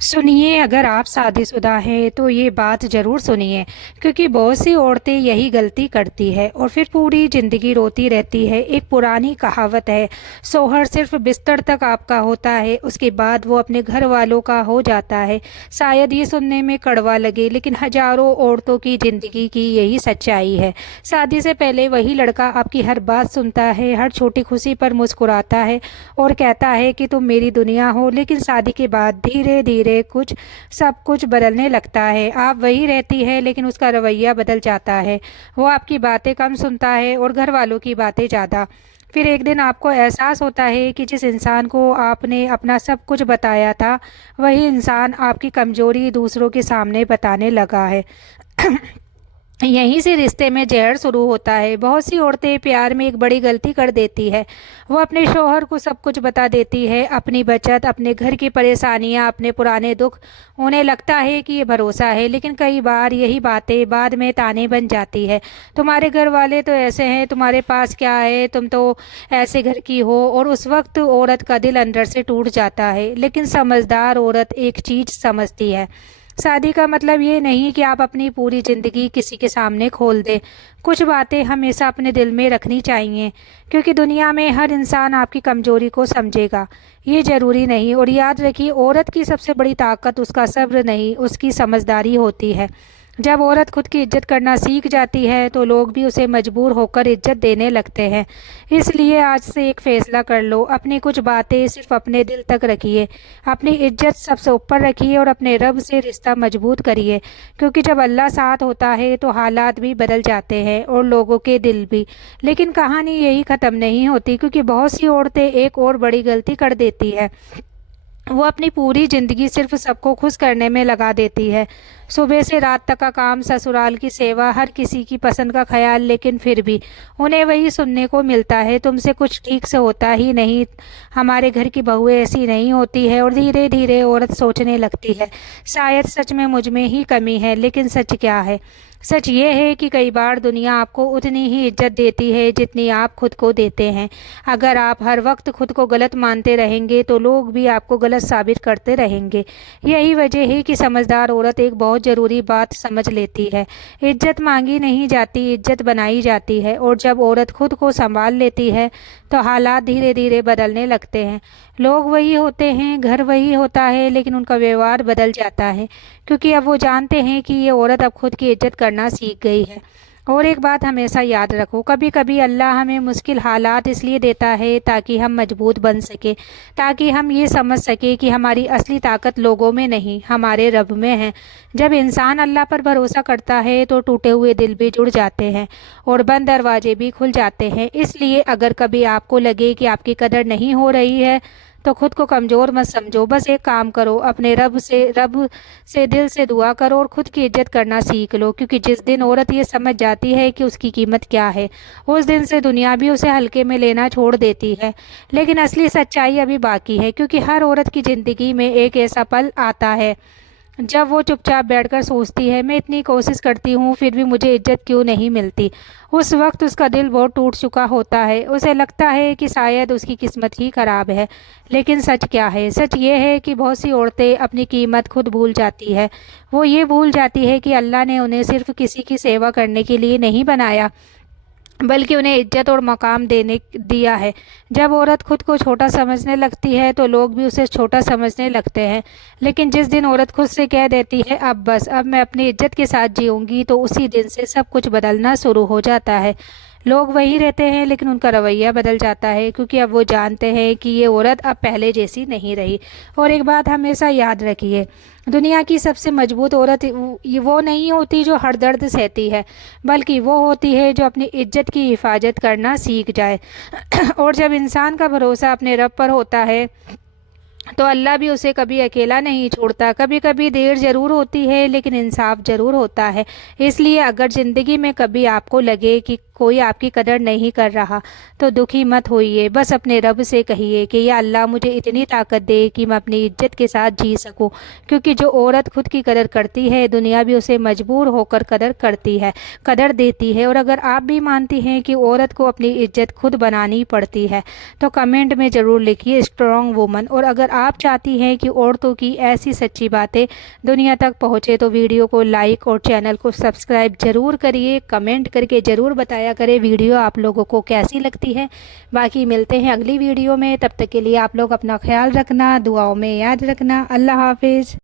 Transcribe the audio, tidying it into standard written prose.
सुनिए, अगर आप शादीशुदा हैं तो ये बात ज़रूर सुनिए, क्योंकि बहुत सी औरतें यही गलती करती है और फिर पूरी ज़िंदगी रोती रहती है। एक पुरानी कहावत है, शौहर सिर्फ बिस्तर तक आपका होता है, उसके बाद वो अपने घर वालों का हो जाता है। शायद ये सुनने में कड़वा लगे, लेकिन हजारों औरतों की ज़िंदगी की यही सच्चाई है। शादी से पहले वही लड़का आपकी हर बात सुनता है, हर छोटी खुशी पर मुस्कुराता है और कहता है कि तुम मेरी दुनिया हो, लेकिन शादी के बाद धीरे धीरे कुछ सब कुछ बदलने लगता है। आप वही रहती है, लेकिन उसका रवैया बदल जाता है। वो आपकी बातें कम सुनता है और घर वालों की बातें ज़्यादा। फिर एक दिन आपको एहसास होता है कि जिस इंसान को आपने अपना सब कुछ बताया था, वही इंसान आपकी कमजोरी दूसरों के सामने बताने लगा है। यहीं से रिश्ते में जहर शुरू होता है। बहुत सी औरतें प्यार में एक बड़ी गलती कर देती है। वो अपने शौहर को सब कुछ बता देती है, अपनी बचत, अपने घर की परेशानियां, अपने पुराने दुख। उन्हें लगता है कि ये भरोसा है, लेकिन कई बार यही बातें बाद में ताने बन जाती है। तुम्हारे घर वाले तो ऐसे हैं, तुम्हारे पास क्या है, तुम तो ऐसे घर की हो। और उस वक्त औरत का दिल अंदर से टूट जाता है। लेकिन समझदार औरत एक चीज समझती है, शादी का मतलब ये नहीं कि आप अपनी पूरी ज़िंदगी किसी के सामने खोल दें। कुछ बातें हमेशा अपने दिल में रखनी चाहिए, क्योंकि दुनिया में हर इंसान आपकी कमजोरी को समझेगा, ये ज़रूरी नहीं। और याद रखिए, औरत की सबसे बड़ी ताकत उसका सब्र नहीं, उसकी समझदारी होती है। जब औरत खुद की इज्जत करना सीख जाती है तो लोग भी उसे मजबूर होकर इज्जत देने लगते हैं। इसलिए आज से एक फैसला कर लो, अपनी कुछ बातें सिर्फ अपने दिल तक रखिए, अपनी इज्जत सबसे ऊपर रखिए और अपने रब से रिश्ता मजबूत करिए। क्योंकि जब अल्लाह साथ होता है तो हालात भी बदल जाते हैं और लोगों के दिल भी। लेकिन कहानी यही ख़त्म नहीं होती, क्योंकि बहुत सी औरतें एक और बड़ी गलती कर देती है। वो अपनी पूरी ज़िंदगी सिर्फ सबको खुश करने में लगा देती है। सुबह से रात तक का काम, ससुराल की सेवा, हर किसी की पसंद का ख्याल, लेकिन फिर भी उन्हें वही सुनने को मिलता है, तुमसे कुछ ठीक से होता ही नहीं, हमारे घर की बहुएं ऐसी नहीं होती है। और धीरे धीरे औरत सोचने लगती है, शायद सच में मुझ में ही कमी है। लेकिन सच क्या है? सच ये है कि कई बार दुनिया आपको उतनी ही इज्जत देती है जितनी आप खुद को देते हैं। अगर आप हर वक्त खुद को गलत मानते रहेंगे तो लोग भी आपको गलत साबित करते रहेंगे। यही वजह है कि समझदार औरत एक बहुत ज़रूरी बात समझ लेती है, इज्जत मांगी नहीं जाती, इज्जत बनाई जाती है। और जब औरत खुद को संभाल लेती है तो हालात धीरे धीरे बदलने लगते हैं। लोग वही होते हैं, घर वही होता है, लेकिन उनका व्यवहार बदल जाता है, क्योंकि अब वो जानते हैं कि ये औरत अब खुद की इज्जत करना सीख गई है। और एक बात हमेशा याद रखो, कभी कभी अल्लाह हमें मुश्किल हालात इसलिए देता है ताकि हम मजबूत बन सके, ताकि हम ये समझ सके कि हमारी असली ताकत लोगों में नहीं, हमारे रब में है। जब इंसान अल्लाह पर भरोसा करता है तो टूटे हुए दिल भी जुड़ जाते हैं और बंद दरवाजे भी खुल जाते हैं। इसलिए अगर कभी आपको लगे कि आपकी कदर नहीं हो रही है तो खुद को कमज़ोर मत समझो। बस एक काम करो, अपने रब से दिल से दुआ करो और खुद की इज्जत करना सीख लो। क्योंकि जिस दिन औरत ये समझ जाती है कि उसकी कीमत क्या है, उस दिन से दुनिया भी उसे हल्के में लेना छोड़ देती है। लेकिन असली सच्चाई अभी बाकी है, क्योंकि हर औरत की ज़िंदगी में एक ऐसा पल आता है जब वो चुपचाप बैठकर सोचती है, मैं इतनी कोशिश करती हूँ फिर भी मुझे इज्जत क्यों नहीं मिलती। उस वक्त उसका दिल बहुत टूट चुका होता है, उसे लगता है कि शायद उसकी किस्मत ही खराब है। लेकिन सच क्या है? सच ये है कि बहुत सी औरतें अपनी कीमत खुद भूल जाती है। वो ये भूल जाती है कि अल्लाह ने उन्हें सिर्फ किसी की सेवा करने के लिए नहीं बनाया, बल्कि उन्हें इज्जत और मकाम देने दिया है। जब औरत खुद को छोटा समझने लगती है तो लोग भी उसे छोटा समझने लगते हैं। लेकिन जिस दिन औरत खुद से कह देती है, अब बस, अब मैं अपनी इज्जत के साथ जीऊंगी, तो उसी दिन से सब कुछ बदलना शुरू हो जाता है। लोग वही रहते हैं, लेकिन उनका रवैया बदल जाता है, क्योंकि अब वो जानते हैं कि ये औरत अब पहले जैसी नहीं रही। और एक बात हमेशा याद रखिए, दुनिया की सबसे मजबूत औरत वो नहीं होती जो हर दर्द सहती है, बल्कि वो होती है जो अपनी इज्जत की हिफाजत करना सीख जाए। और जब इंसान का भरोसा अपने रब पर होता है तो अल्लाह भी उसे कभी अकेला नहीं छोड़ता। कभी कभी देर जरूर होती है, लेकिन इंसाफ जरूर होता है। इसलिए अगर ज़िंदगी में कभी आपको लगे कि کوئی آپ کی قدر نہیں کر رہا تو دکھی مت ہوئیے، بس اپنے رب سے کہیے کہ یا اللہ مجھے اتنی طاقت دے کہ میں اپنی عزت کے ساتھ جی سکوں، کیونکہ جو عورت خود کی قدر کرتی ہے دنیا بھی اسے مجبور ہو کر قدر کرتی ہے، قدر دیتی ہے۔ اور اگر آپ بھی مانتی ہیں کہ عورت کو اپنی عزت خود بنانی پڑتی ہے تو کمنٹ میں ضرور لکھیے اسٹرانگ وومن۔ اور اگر آپ چاہتی ہیں کہ عورتوں کی ایسی سچی باتیں دنیا تک پہنچے تو ویڈیو کو لائک اور چینل کو سبسکرائب ضرور کریے، کمنٹ کر کے ضرور بتایا کرے ویڈیو آپ لوگوں کو کیسی لگتی ہے۔ باقی ملتے ہیں اگلی ویڈیو میں، تب تک کے لیے آپ لوگ اپنا خیال رکھنا، دعاؤں میں یاد رکھنا۔ اللہ حافظ۔